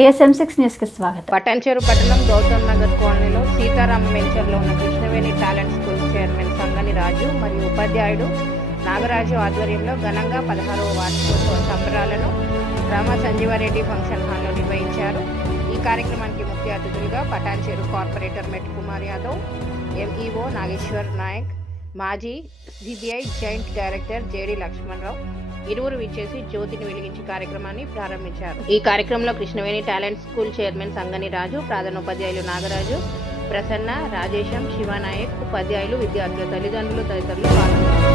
ASM six న్యూస్కి స్వాగతం. పటాన్చేరు పట్టణం గౌతమ్ నగర్ కాలనీలో సీతారామ వెంచర్లో ఉన్న Krishnaveni talent school chairman Sangani Raju మరియు ఉపాధ్యాయుడు నాగరాజు ఆధ్వర్యంలో ఘనంగా పదహారవ వార్షికోత్సవ సంబరాలను రామ సంజీవారెడ్డి ఫంక్షన్ హాల్లో నిర్వహించారు. ఈ కార్యక్రమానికి ముఖ్య అతిథులుగా పటాన్చేరు కార్పొరేటర్ మెట్ కుమార్ యాదవ్ ఎంఈఓ నాగేశ్వర్ నాయక్ మాజీ CBI joint director JD Lakshmanarao ఇరువురు విచ్చేసి జ్యోతిని వెలిగించి కార్యక్రమాన్ని ప్రారంభించారు. ఈ కార్యక్రమంలో Krishnaveni talent school chairman Sangani Raju ప్రధానోపాధ్యాయులు నాగరాజు ప్రసన్న రాజేశం శివనాయక్ ఉపాధ్యాయులు విద్యార్థుల తల్లిదండ్రులు తదితరులు పాల్గొన్నారు.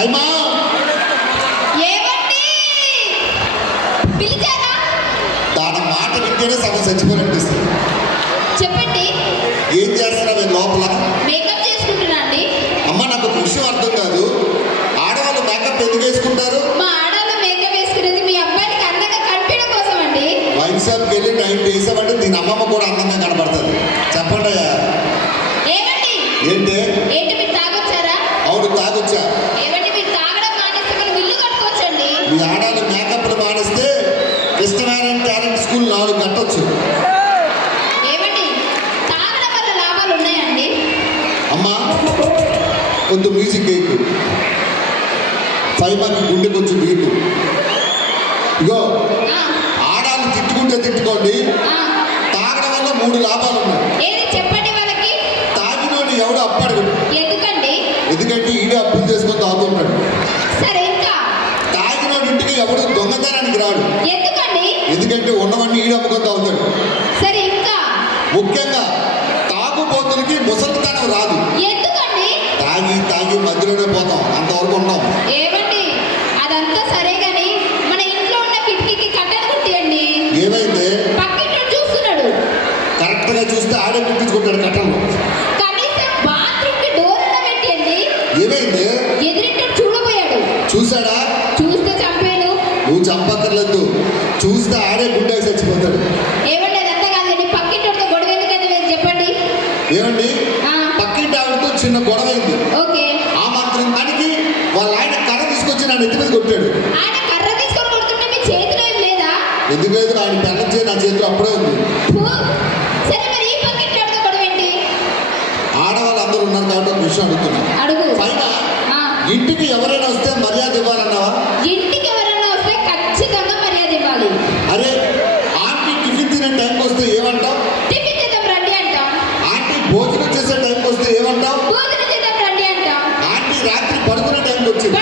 Alma. కొంత మ్యూజిక్ వేయకు. ఫైమాకి గుండె కొంచెం వీకు ఇగో ఆడాలు తిట్టుకుంటే తిట్టుకోండి. తాగడం వల్ల మూడు లాభాలు ఉన్నాయి. ఏది చెప్పండి వాళ్ళకి? తాగినోడు ఎవడు అప్పడు ఎందుకండి? ఎందుకంటే ఈడే అప్పులు చేసుకొని తాగుతుంటాడు. సరే ఇంకా? తాగినోడి ఇంటికి ఎవడు దొంగతనానికి రాడు. ఎందుకండి? ఎందుకంటే ఉన్నవన్నీ ఈడు అమ్ముకొని తాగుతాడు. మధ్యలోనే పోతాం. అంతవరకు ఉంటాం. విషయం అడుగుతున్నా. అడుగు. పైగా ఆ, ఇంటికి ఎవరైనా వస్తే మర్యాద ఇవ్వాలన్నావా? ఇంటికి ఎవరన్నా వస్తే ఖచ్చితంగా మర్యాద ఇవ్వాలి. అరే ఆంటీ టిఫిన్ తినే టైంకి వస్తే ఏమంటావు? టిఫిన్ చేద్దాం రండి అంటాం. ఆంటీ భోజనం చేసే టైంకి వస్తే ఏమంటావు? భోజనం చేద్దాం రండి అంటాం. ఆంటీ రాత్రి పడుకునే టైంకి వచ్చింది.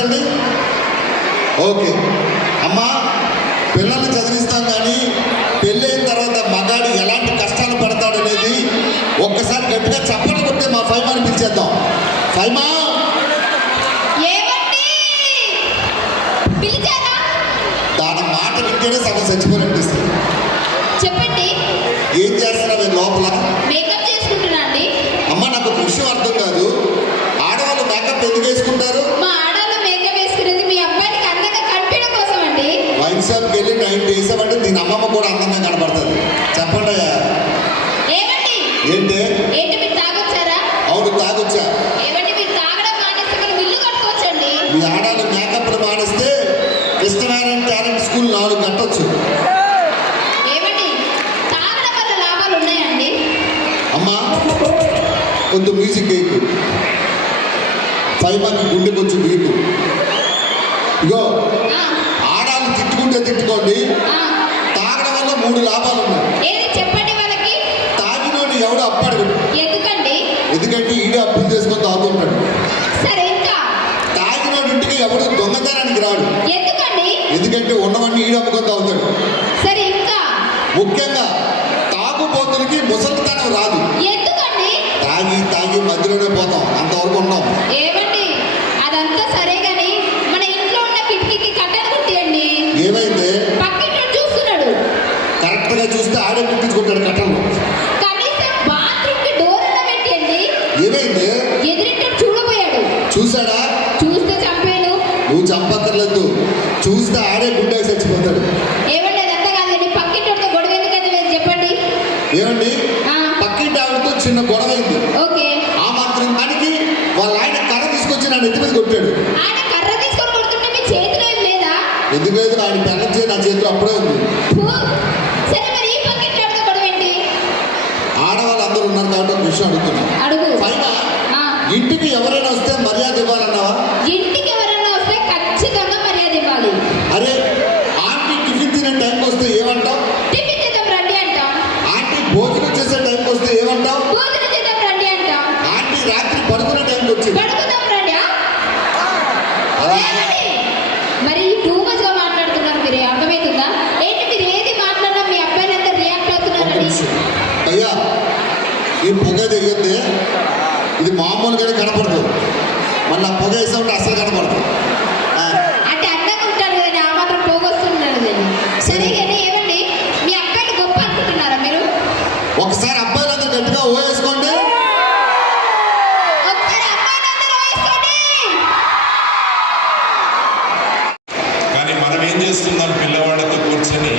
entender? Ok. ఏంటి? ఏంటి మీరు తాగొచ్చారా? అవును తాగొచ్చా? ఏమండి మీరు తాగడం మానేస్తే మనం ఇల్లు కట్టుకోవచ్చండి మీ ఆడాలు మేకప్లు మానేస్తే కృష్ణనారాయణ టాలెంట్ స్కూల్ నాలుగు కట్టొచ్చు. ఏమండి తాగడం వల్ల లాభాలు ఉన్నాయండి? అమ్మా కొంచెం మ్యూజిక్ వేయకు. ఫైమాకి గుండె ఎందుకంటే ఉన్నవన్నీ ఈడు అమ్ముకొని తాగుతాడు సరే ఇంకా? ముఖ్యంగా తాగుబోతులకి ముసలితనం రాదు. ఎందుకండి? తాగి తాగి మధ్యలోనే పోతాం. అంతవరకు ఉన్నాం ఏమండి? అదంతా సరే గాని మన ఇంట్లో ఉన్న కిటికీకి కట్టెలు కుట్టియండి. ఏమైంది? పక్కింటి చూస్తున్నాడు. కరెక్ట్గా చూస్తే ఆడే కుట్టించుకుంటాడు కట్టలు. చూస్తే ఆడే గుండెకి చచ్చిపోతాడు. ఏమండి. పక్కింటి ఆవిడతో చిన్న గొడవ అయింది. ఓకే. ఆ మాత్రం దానికి వాళ్ళ ఆయన కర్ర తీసుకొచ్చి నా నెత్తి మీద కొట్టాడు. ఎందుకు లేదు ఆయన పెళ్ళం నా చేతిలో అప్పుడే ఉంది. ఆడవాళ్ళు అందరూ ఉన్నారు కాబట్టి విషయం అడుగుతున్నాను అడుగు. పైగా ఆ. ఇంటికి ఎవరైనా వస్తే మర్యాద ఇవ్వాలన్నావా ఇంటికి ఎవరన్నా వస్తే ఖచ్చితంగా మర్యాద ఇవ్వాలి అరే ఆంటీ టిఫిన్ తినే టైంకి వస్తే ఏమంటావు టిఫిన్ చేద్దాం రండి అంటాం ఆంటీ భోజనం చేసే టైంకి వస్తే ఏమంటావు భోజనం చేద్దాం రండి అంటాం ఆంటీ ఆఖరికి రాత్రి పడుకునే టైంకి వచ్చింది. మరి టూ మచ్గా మాట్లాడుతున్నారు మీరు అర్థమవుతుందా ఏంటి మీరు ఏది మాట్లాడినా మీ అబ్బాయిలంతా రియాక్ట్ ఒక్క అవుతున్నారండి నిమిషం. అయ్యా ఈ పొగ తెగద్ది ఇది మామూలుగానే కనపడదు. మళ్ళీ పొగ వేసామంటే అసలు కనపడదు ఆ, అంటే అందంగా ఉంటారు కదండి ఆ మాత్రం పోగొస్తున్నారు సరే కానీ ఏమండి మీ అబ్బాయిని గొప్ప అనుకుంటున్నారా మీరు ఒకసారి అబ్బాయిలందరూ గట్టిగా ఓ వేసుకోండి ఒకసారి అమ్మాయిలందరూ వేసుకోండి కానీ మనం ఏం చేస్తున్నాం పిల్లవాళ్ళతో కూర్చొని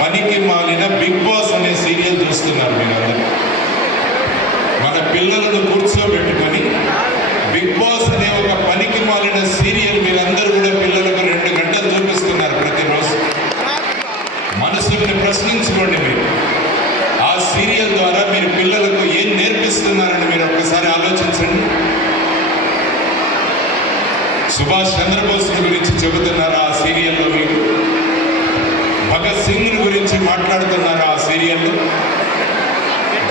పనికి మాలిన బిగ్ బాస్ అనే సీరియల్ చూస్తున్నారు మీరందరూ మన పిల్లలను కూర్చోబెట్టుకొని బిగ్ బాస్ అనే ఒక పనికి మాలిన సీరియల్ మీరందరూ కూడా పిల్లలకు రెండు గంటలు చూపిస్తున్నారు ప్రతిరోజు మనసుని ప్రశ్నించుకోండి మీరు ఆ సీరియల్ ద్వారా మీరు పిల్లలకు ఏం నేర్పిస్తున్నారని మీరు ఒక్కసారి ఆలోచించండి సుభాష్ చంద్రబోస్ గురించి చెబుతున్నారు ఆ సీరియల్లో మీరు? భగత్ సింగ్ గురించి మాట్లాడుతున్నారు ఆ సీరియల్లో?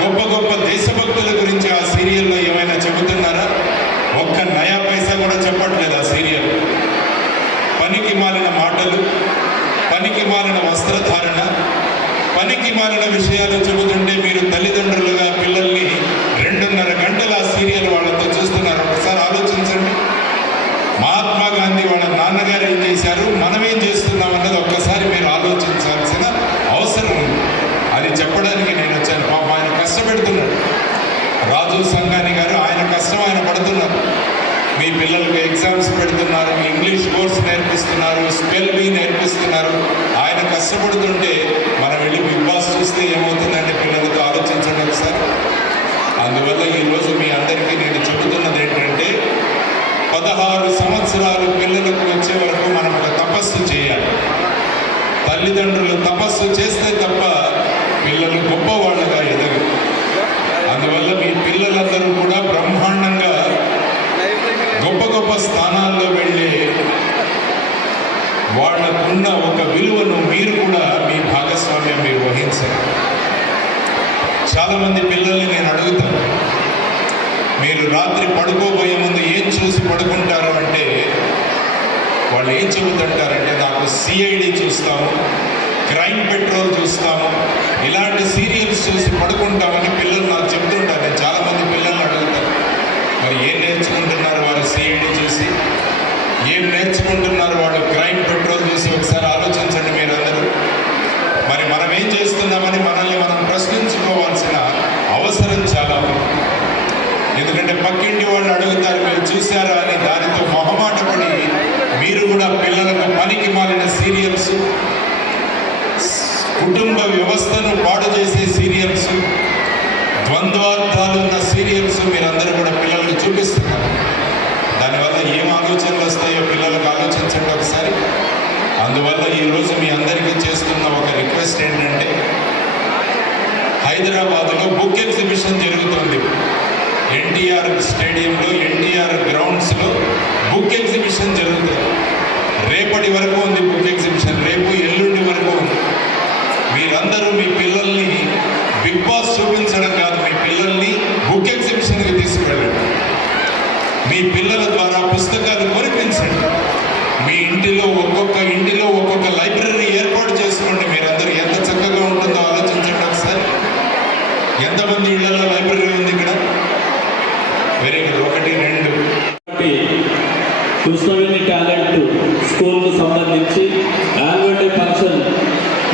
గొప్ప గొప్ప దేశభక్తుల గురించి ఆ సీరియల్లో ఏమైనా చెబుతున్నారా? ఒక్క నయా పైసా కూడా చెప్పట్లేదు ఆ సీరియల్. పనికి మాలిన మాటలు పనికి మాలిన వస్త్రధారణ పనికి మాలిన విషయాలు చెబుతుంటే మీరు తల్లిదండ్రులుగా పిల్లలు రెండున్నర గంటలు ఆ సీరియల్ వాళ్ళతో చూస్తున్నారు ఒకసారి ఆలోచించండి మహాత్మా గాంధీ వాళ్ళ నాన్నగారు ఏం చేశారు మనం ఏం చేస్తున్నాం అన్నది ఒక్కసారి మీరు ఆలోచించాల్సిన అవసరం ఉంది అది చెప్పడానికి నేను వచ్చాను పాప ఆయన కష్టపెడుతున్నాడు రాజు సంఘాని గారు ఆయన కష్టం ఆయన పడుతున్నారు మీ పిల్లలకు ఎగ్జామ్స్ పెడుతున్నారు ఇంగ్లీష్ కోర్స్ నేర్పిస్తున్నారు స్పెల్ బీ నేర్పిస్తున్నారు ఆయన కష్టపడుతుంటే మనం వెళ్ళి బిగ్ బాస్ చూస్తే ఏమవుతుందంటే పిల్లలతో ఆలోచించండి ఒకసారి అందువల్ల ఈరోజు మీ అందరికీ నేను చెబుతున్నది ఏంటంటే పదహారు సంవత్సరాలు పిల్లలకు వచ్చే వరకు మనం ఒక తపస్సు చేయాలి తల్లిదండ్రులు తపస్సు చేస్తే తప్ప పిల్లలు గొప్పవాళ్ళగా ఎదగరు. అందువల్ల మీ పిల్లలందరూ కూడా బ్రహ్మాండంగా గొప్ప గొప్ప స్థానాల్లో వెళ్ళి వాళ్ళకున్న ఒక విలువను మీరు కూడా మీ భాగస్వామ్యం మీరు వహించారు చాలామంది పిల్లల్ని నేను అడుగుతాను. మీరు రాత్రి పడుకోబోయే ముందు ఏం చూసి పడుకుంటారు అంటే వాళ్ళు ఏం చెబుతుంటారంటే నాకు సిఐడి చూస్తాము క్రైమ్ పెట్రోల్ చూస్తాము ఇలాంటి సీరియల్స్ చూసి పడుకుంటామని పిల్లలు నాకు చెప్తుంటారు. నేను చాలామంది పిల్లల్ని అడుగుతాను. మరి ఏం నేర్చుకుంటున్నారు వారు సిఐడి చూసి? ఏం నేర్చుకుంటున్నారు వాళ్ళు క్రైమ్ పెట్రోల్ చూసి? ఒకసారి ఆలోచించండి మీరందరూ. మరి మనం ఏం చేస్తున్నామని మనల్ని మనం ప్రశ్నించుకోవాల్సిన అవసరం చాలా ఉంది. ఎందుకంటే పక్కింటి వాళ్ళు అడుగుతారు మీరు చూసారా అని దానితో మొహమాట పడి మీరు కూడా పిల్లలకు పనికి మాలిన సీరియల్స్ కుటుంబ వ్యవస్థను పాడు చేసే సీరియల్స్ ద్వంద్వార్థాలు ఉన్న సీరియల్స్ మీరందరూ కూడా పిల్లలకు చూపిస్తున్నారు. దానివల్ల ఏం ఆలోచనలు వస్తాయో పిల్లలకు ఆలోచించండి ఒకసారి. అందువల్ల ఈరోజు మీ అందరికీ చేస్తున్న ఒక రిక్వెస్ట్ ఏంటంటే హైదరాబాద్లో బుక్ ఎగ్జిబిషన్ జరుగుతుంది. ఎన్టీఆర్ స్టేడియంలో ఎన్టీఆర్ గ్రౌండ్స్లో బుక్ ఎగ్జిబిషన్ జరుగుతుంది. రేపటి వరకు ఉంది బుక్ ఎగ్జిబిషన్ రేపు ఎల్లుండి వరకు ఉంది. మీరందరూ మీ పిల్లల్ని బిగ్ బాస్ చూపించడం కాదు మీ పిల్లల్ని బుక్ ఎగ్జిబిషన్కి తీసుకెళ్ళండి మీ పిల్లల ద్వారా పుస్తకాలు కొనిపించండి. మీ ఇంటిలో ఒక్కొక్క ఇంటిలో ఒక్కొక్క లైబ్రరీ ఏర్పాటు చేసుకోండి. మీరందరూ ఎంత చక్కగా ఉంటుందో ఆలోచించండి ఒకసారి. ఎంతమంది ఇళ్ళలో లైబ్రరీ ఉంది ఇక్కడ? వెరీ గుడ్ ఒకటి రెండు. కృష్ణవేణి టాలెంట్ స్కూల్కు సంబంధించి యాన్యువల్ డే ఫంక్షన్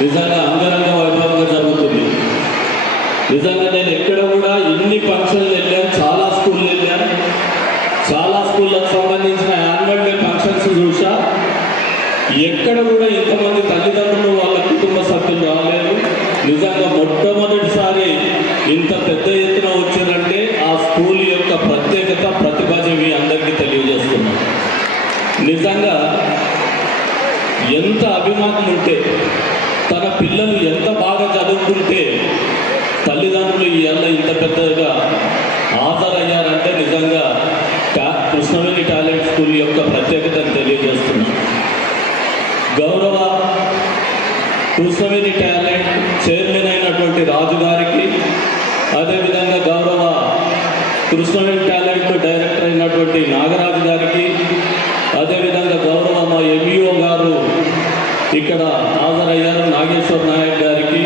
నిజంగా అంగరంగ వైభవంగా జరుగుతుంది. నిజంగా నేను ఎక్కడ కూడా ఇన్ని ఫంక్షన్లు వెళ్ళాను చాలా స్కూళ్ళు వెళ్ళాను. చాలా స్కూళ్ళకు సంబంధించిన యాన్యువల్ డే ఫంక్షన్స్ చూసా. ఎక్కడ కూడా ఇంతమంది తల్లిదండ్రులు వాళ్ళ కుటుంబ సభ్యులు రాలేదు. నిజంగా మొట్టమొదటిసారి ఇంత పెద్ద ఎత్తున వచ్చిందంటే ఆ స్కూల్ యొక్క ప్రత్యేకత ప్రతిభ మీ అందరికీ తెలియజేస్తున్నాం. నిజంగా ఎంత అభిమానం ఉంటే తన పిల్లలు ఎంత బాగా చదువుకుంటే తల్లిదండ్రులు ఇవాళ ఇంత పెద్దగా హాజరయ్యారంటే నిజంగా టా- కృష్ణవేణి టాలెంట్ స్కూల్ యొక్క ప్రత్యేకతను తెలియజేస్తున్నాం. గౌరవ కృష్ణవేణి టాలెంట్ చైర్మన్ అయినటువంటి రాజు గారికి అదేవిధంగా గౌరవ కృష్ణవేణి టాలెంట్ డైరెక్టర్ అయినటువంటి నాగరాజు గారికి అదేవిధంగా గౌరవ మా ఎంఈఓ గారు ఇక్కడ హాజరయ్యారు. నాగేశ్వర్ నాయక్ గారికి.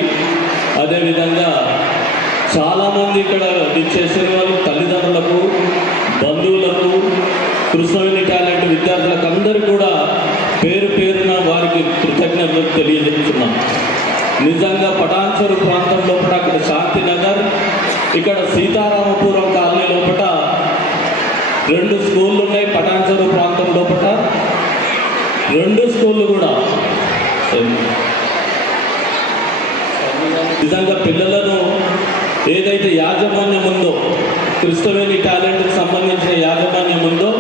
అదేవిధంగా చాలామంది ఇక్కడ ఇచ్చేసిన వాళ్ళు తల్లిదండ్రులకు బంధువులకు కృష్ణవేణి టాలెంట్ విద్యార్థులకు అందరూ కూడా పేరు పేరున వారికి కృతజ్ఞతలు తెలియజేస్తున్నాం. నిజంగా పటాన్చెరు ప్రాంతం లోపల అక్కడ శాంతినగర్ ఇక్కడ సీతారామపురం కాలనీ లోపల రెండు స్కూళ్ళు ఉన్నాయి పటాన్చెరు ప్రాంతం లోపల రెండు స్కూళ్ళు కూడా. నిజంగా పిల్లలను ఏదైతే యాజమాన్యం ఉందో క్రిస్తవేణి టాలెంట్కి సంబంధించిన యాజమాన్యం ఉందో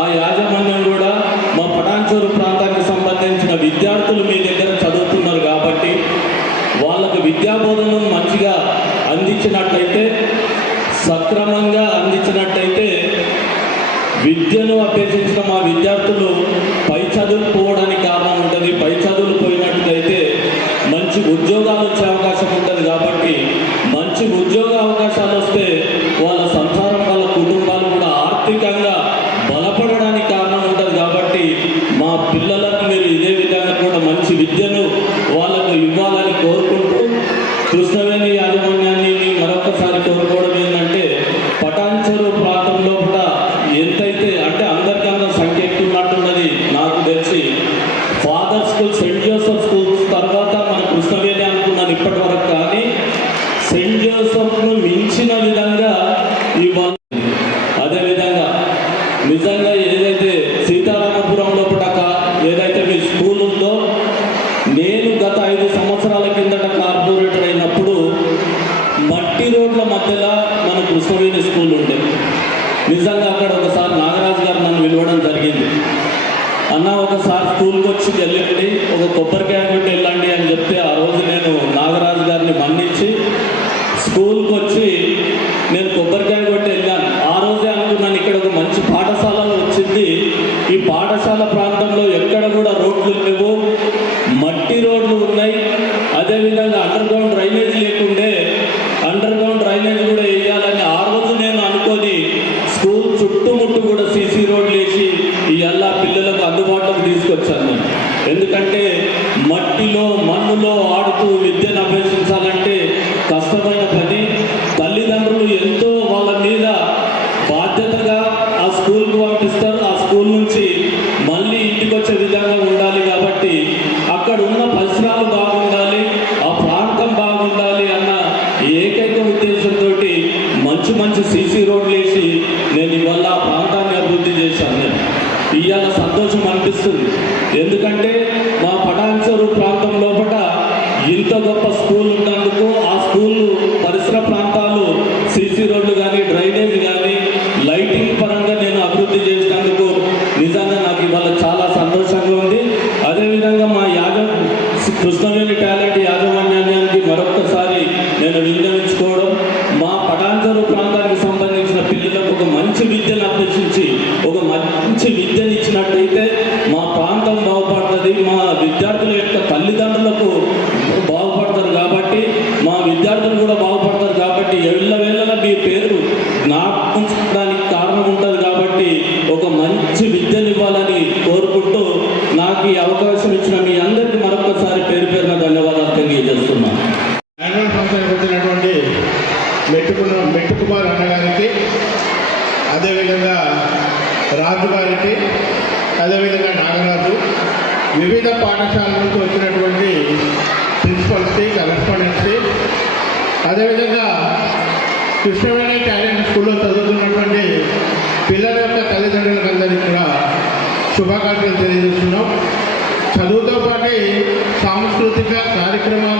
ఆ యాజమాన్యం కూడా మా పటాన్చూరు ప్రాంతానికి సంబంధించిన విద్యార్థులు మీ దగ్గర చదువుతున్నారు కాబట్టి వాళ్ళకు విద్యాబోధనను అందించినట్లయితే సక్రమంగా అందించినట్టయితే విద్యను అభ్యసించిన మా విద్యార్థులు పై చదువులు పోవడానికి కారణం ఉంటుంది. పై చదువులు పోయినట్లయితే మంచి ఉద్యోగాలు వచ్చే అవకాశం ఉంటుంది కాబట్టి మంచి ఉద్యోగ అవకాశాలు వస్తే వాళ్ళ సంసారం వాళ్ళ కుటుంబాలు కూడా ఆర్థికంగా సెయింట్ మించిన విధంగా ఇవాళ అదేవిధంగా నిజంగా ఏదైతే సీతారామపురం లోపల కా- ఏదైతే మీ స్కూల్ ఉందో నేను గత ఐదు సంవత్సరాల కిందట కార్పొరేటర్ అయినప్పుడు మట్టి రోడ్ల మధ్యలో మన కృష్ణవేణి స్కూల్ ఉండే నిజంగా అక్కడ ఒకసారి నాగరాజు గారు నన్ను పిలవడం జరిగింది అన్న ఒకసారి స్కూల్కి వచ్చి వెళ్ళండి ఒక కొబ్బరికాయ కొట్టి వెళ్ళండి అని చెప్తే ఆ రోజు నేను నాగరాజు గారిని మన్నించి స్కూల్కి వచ్చి నేను కొబ్బరికాయ కొట్టి వెళ్ళాను ఆ రోజే అనుకున్నాను ఇక్కడ ఒక మంచి పాఠశాల వచ్చింది ఈ రాష్ట్రాల ప్రాంతంలో ఎక్కడ కూడా రోడ్లు మంచి సీసీ రోడ్లు వేసి నేను ఇవాళ ఆ ప్రాంతాన్ని అభివృద్ధి చేశాను నేను. ఇవాళ సంతోషం అనిపిస్తుంది. ఎందుకంటే మా పటాన్సరు ప్రాంతం లోపల ఇంత గొప్ప స్కూల్ ఉన్నందుకు ఆ స్కూల్ పరిసర ప్రాంతాలు సీసీ రోడ్లు శుభాకాంక్షలు తెలియజేస్తున్నాం. చదువుతో పాటు సాంస్కృతిక కార్యక్రమాలు